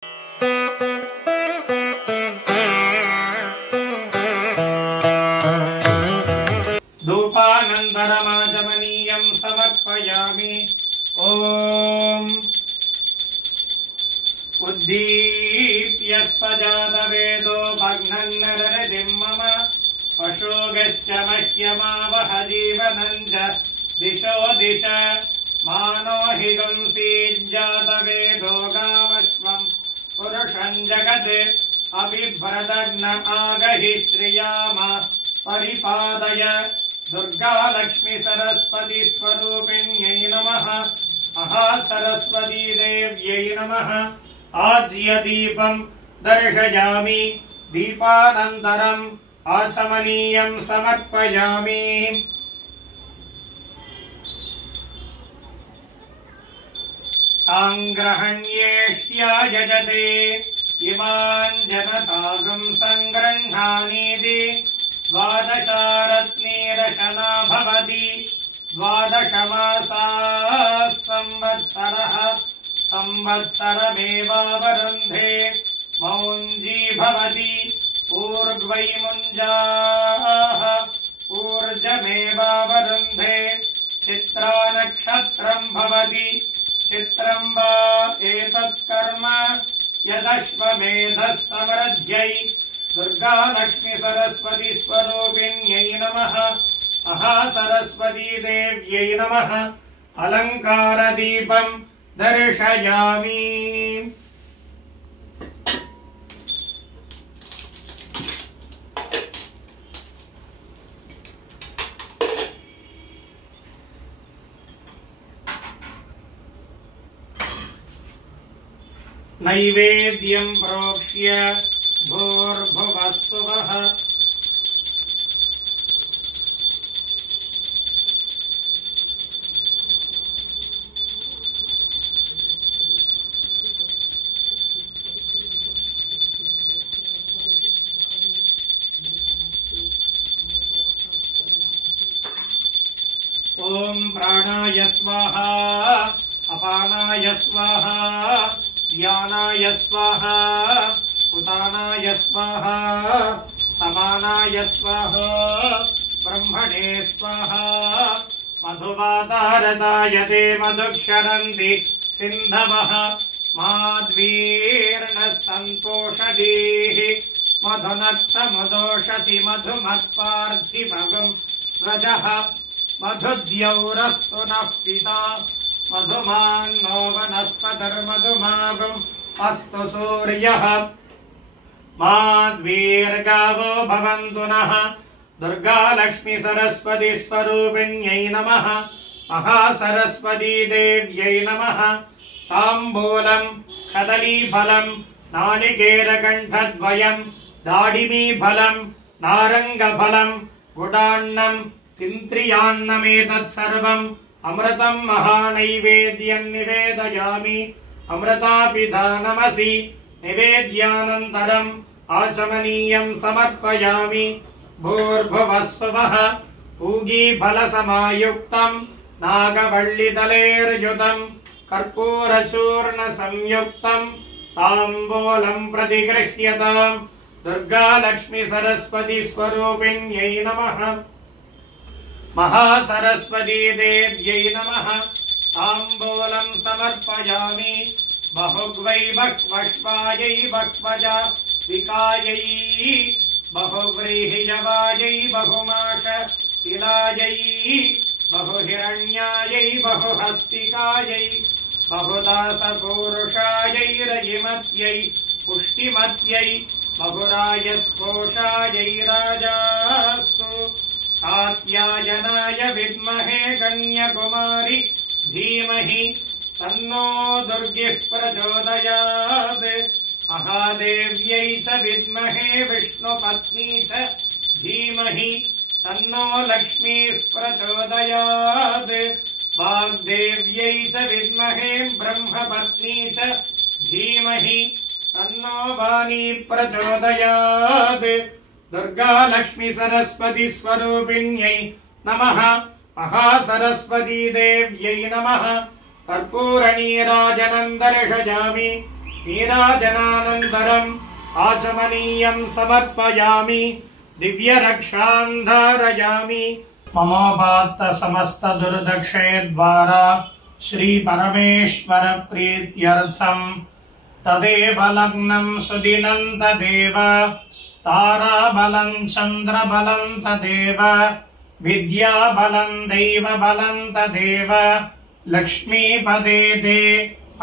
धूपानन्तरमाचमनीयं समर्पयामि। ॐ उद्दीप्यस्पजातवेदो भग्नन्नरतिं मम पशोगश्च मह्यमावह जीवनं च दिशो दिश मानो हि गुंसीज्जातवेदो गामश्वं पुरुषं जगत् अबिभ्रदग्न आगहि श्रियामा परिपादय। दुर्गा लक्ष्मी सरस्वती स्वरूपिण्यै नमः। महासरस्वती देव्यै नमः। आज्य दीपं दर्शयामि। दीपानन्तरम् आचमनीयं समर्पयामि। सांग्रहण्येष्यायजते इमान् जनतागं सङ्गृह्णानीति द्वादशारत्नीरशना भवति। द्वादशमासाः संवत्सरः संवत्सरमेवावरुन्धे मौञ्जी भवति। ऊर्ध्वै मुञ्जाः ऊर्जमेवावरुन्धे चित्रा नक्षत्रं भवति। चित्रं वा एतत्कर्म यदश्वमेधः समृद्ध्यै। दुर्गा लक्ष्मी सरस्वती स्वरूपिण्यै नमः। महासरस्वती देव्यै नमः। अलङ्कारदीपं दर्शयामि। नैवेद्यं प्रोक्ष्य भूर्भुवस्सुवः। ॐ प्राणाय स्वाहा अपानाय स्वाहा ज्ञानाय स्वाहा उदानाय स्वाहा समानाय स्वाहा ब्रह्मणे स्वाहा। मधुवातारताय ते मधुक्षरन्ति सिन्धवः। माध्वीर्नः सन्तोषदीः मधुनक्तमुदोषति मधुमत्पार्थिवगुं रजः। मधुद्यौरस्तु नः पिता मधुमान्नो वनस्पतिर्मधुमागुम् अस्तु सूर्यः। माध्वीर्गावो भवन्तु नः। दुर्गा लक्ष्मी सरस्वती स्वरूपिण्यै नमः। महासरस्वती देव्यै नमः। ताम्बूलं कदलीफलं नारिकेलकण्ठद्वयं दाडिमीफलं नारङ्गफलं गुडान्नं तिन्त्रियान्नमेतत्सर्वम् अमृतं महानैवेद्यं निवेदयामि। अमृतापिधानमसि निवेद्यानन्तरम् आचमनीयं समर्पयामि। भूर्भुवस्सुवः। पूगीफलसमायुक्तं नागवल्लितलेर्युतं कर्पूरचूर्णसंयुक्तं ताम्बूलं प्रतिगृह्यताम्। दुर्गा लक्ष्मी सरस्वती स्वरूपिण्यै नमः। महासरस्वती देव्यै नमः। ताम्बूलं समर्पयामि। बहुग्वै बह्वश्वायै बह्वजा विकायै बहुव्रीहिजवायै बहुमाश तिलायै बहुहिरण्यायै बहुहस्तिकायै बहुदासपूरुषायै रजिमत्यै पुष्टिमत्यै बहुराजस्पोषायै राजास्तु। कात्यायनाय विद्महे कन्याकुमारी धीमहि तन्नो दुर्गिः प्रचोदयात्। महादेव्यै च विद्महे विष्णुपत्नी च धीमहि तन्नो लक्ष्मीः प्रचोदयात्। वाग्देव्यै च विद्महे ब्रह्मपत्नी च धीमहि तन्नो वाणी प्रचोदयात्। दुर्गा लक्ष्मी सरस्वती स्वरूपिण्यै नमः। महासरस्वती देव्यै नमः। कर्पूरनीराजनं दर्शयामि। नीराजनानन्तरम् आचमनीयं समर्पयामि दिव्यरक्षां धारयामि ममोपात्त समस्त दुर्दक्षे द्वारा श्री परमेश्वर प्रीत्यर्थं तदेव लग्नं सुदिनं तदेव ताराबलं चन्द्रबलं तदेव विद्याबलं दैवबलं तदेव लक्ष्मीपदे ते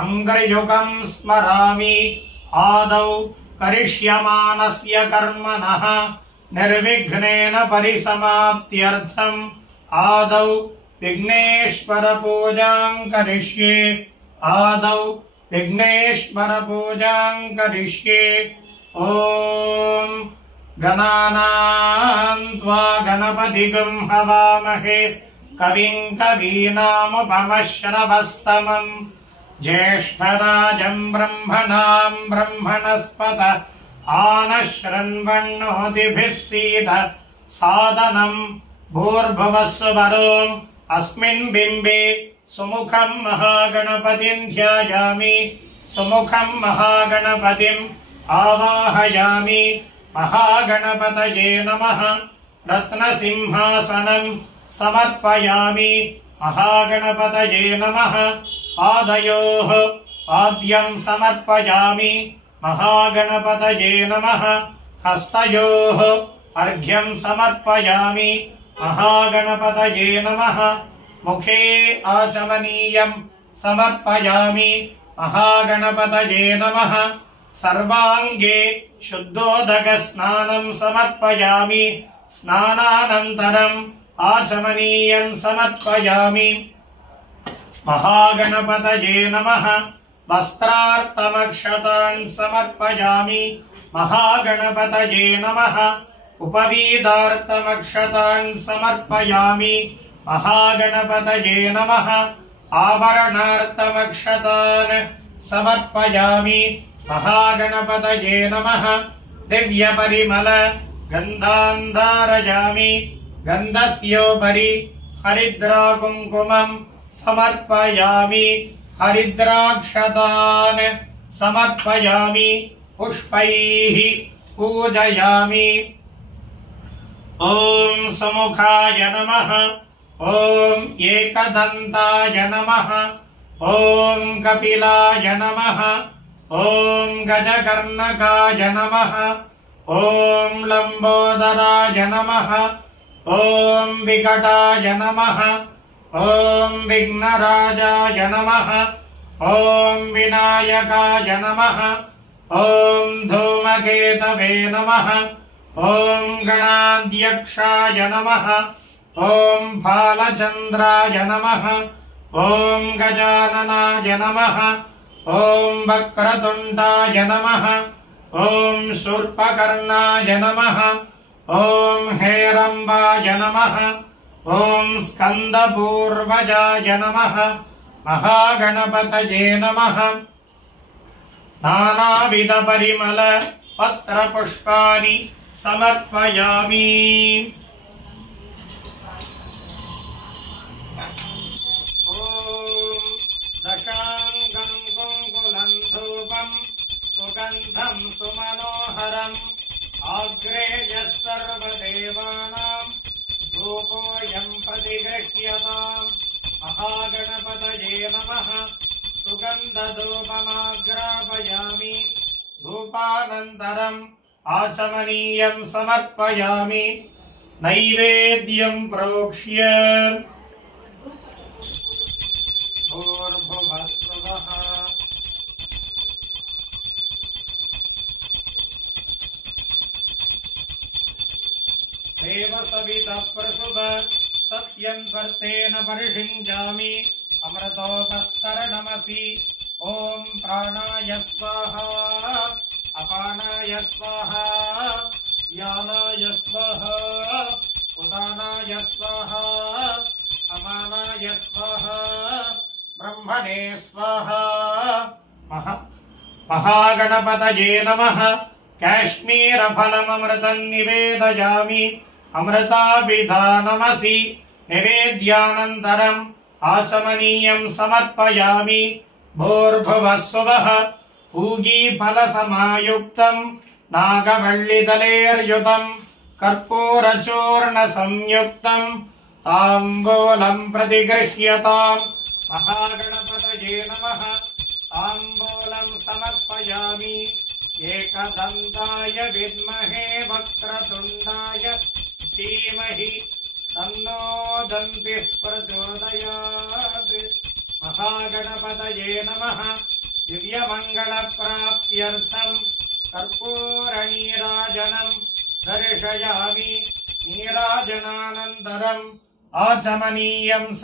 अङ्ग्रयुगं स्मरामि आदौ करिष्यमानस्य कर्मणः निर्विघ्नेन परिसमाप्त्यर्थम् आदौ विघ्नेश्वर पूजां करिष्ये आदौ विघ्नेश्वर पूजां करिष्ये ॐ गणानां त्वा गणपतिगं हवामहे कविं कवीनामुपमश्रवस्तमम् ज्येष्ठराजं ब्रह्मणां ब्रह्मणस्पत आनशृण्वन्नोतिभिः सीद सादनं भूर्भुवस्सुवरोम् अस्मिन् बिम्बे सुमुखं महागणपतिं ध्यायामि सुमुखं महागणपतिम् आवाहयामि महागणपतये नमः रत्नसिंहासनं समर्पयामि महागणपतये नमः पादयोः पाद्यं समर्पयामि महागणपतये नमः हस्तयोः अर्घ्यं समर्पयामि महागणपतये नमः मुखे आचमनीयं समर्पयामि महागणपतये नमः सर्वाङ्गे शुद्धोदकस्नानं समर्पयामि स्नानानन्तरम् आचमनीयं समर्पयामि महागणपतये नमः वस्त्रार्थमक्षतान् समर्पयामि महागणपतये नमः उपवीदार्थमक्षतान् समर्पयामि महागणपतये नमः आभरणार्थमक्षतान् समर्पयामि महागणपतये नमः दिव्यपरिमल गन्धान् धारयामि गन्धस्योपरि हरिद्राकुङ्कुमं समर्पयामि हरिद्राक्षतान् समर्पयामि पुष्पैः पूजयामि ॐ सुमुखाय नमः ॐ एकदन्ताय नमः ॐ कपिलाय नमः ॐ गजकर्णकाय नमः ॐ लम्बोदराय नमः ॐ विकटाय नमः ॐ विघ्नराजाय नमः ॐ विनायकाय नमः ॐ धूमकेतवे नमः ॐ गणाध्यक्षाय नमः ॐ फालचन्द्राय नमः ॐ गजाननाय नमः ॐ वक्रतुण्डाय नमः ॐ शूर्पकर्णाय नमः ॐ हेरम्बाय नमः ॐ स्कन्दपूर्वजाय नमः महागणपतये नमः नानाविधपरिमल पत्रपुष्पाणि समर्पयामि दशाङ्गं कुङ्कुलं धूपं सुगन्धं सुमनोहरम् आग्रेयः सर्वदेवानां धूपोऽयं प्रतिगृह्यताम् महागणपतये नमः सुगन्धधूपमाग्रापयामि धूपानन्तरम् आचमनीयं समर्पयामि नैवेद्यं प्रोक्ष्य भूर्भुवस्सुवः देवसवितः प्रसुभ सत्यन्वर्तेन परिषिञ्जामि अमृतोपस्तरणमसि ॐ प्राणाय स्वाहा अपानाय स्वाहा ज्ञानाय स्वाहा उदानाय स्वाहा समानाय स्वाहा ब्रह्मणे स्वाहा महागणपतये नमः काश्मीरफलममृतं निवेदयामि अमृताभिधानमसि निवेद्यानन्तरम् आचमनीयं समर्पयामि भूर्भुवः स्वः पूगीफलसमायुक्तम् नागवल्लिदलेर्युतम् कर्पूरचूर्णसंयुक्तम् ताम्बूलम् प्रतिगृह्यताम्। महागणपतये नमः। ताम्बूलम् समर्पयामि। एकदन्ताय विद्महे वक्रतुण्डाय धीमहि तन्नो दन्तिः प्रचोदयात्। महागणपतये नमः। दिव्यमङ्गलप्राप्त्यर्थम् कर्पूरनीराजनम् दर्शयामि। नीराजनानन्तरम् आचमनीयम्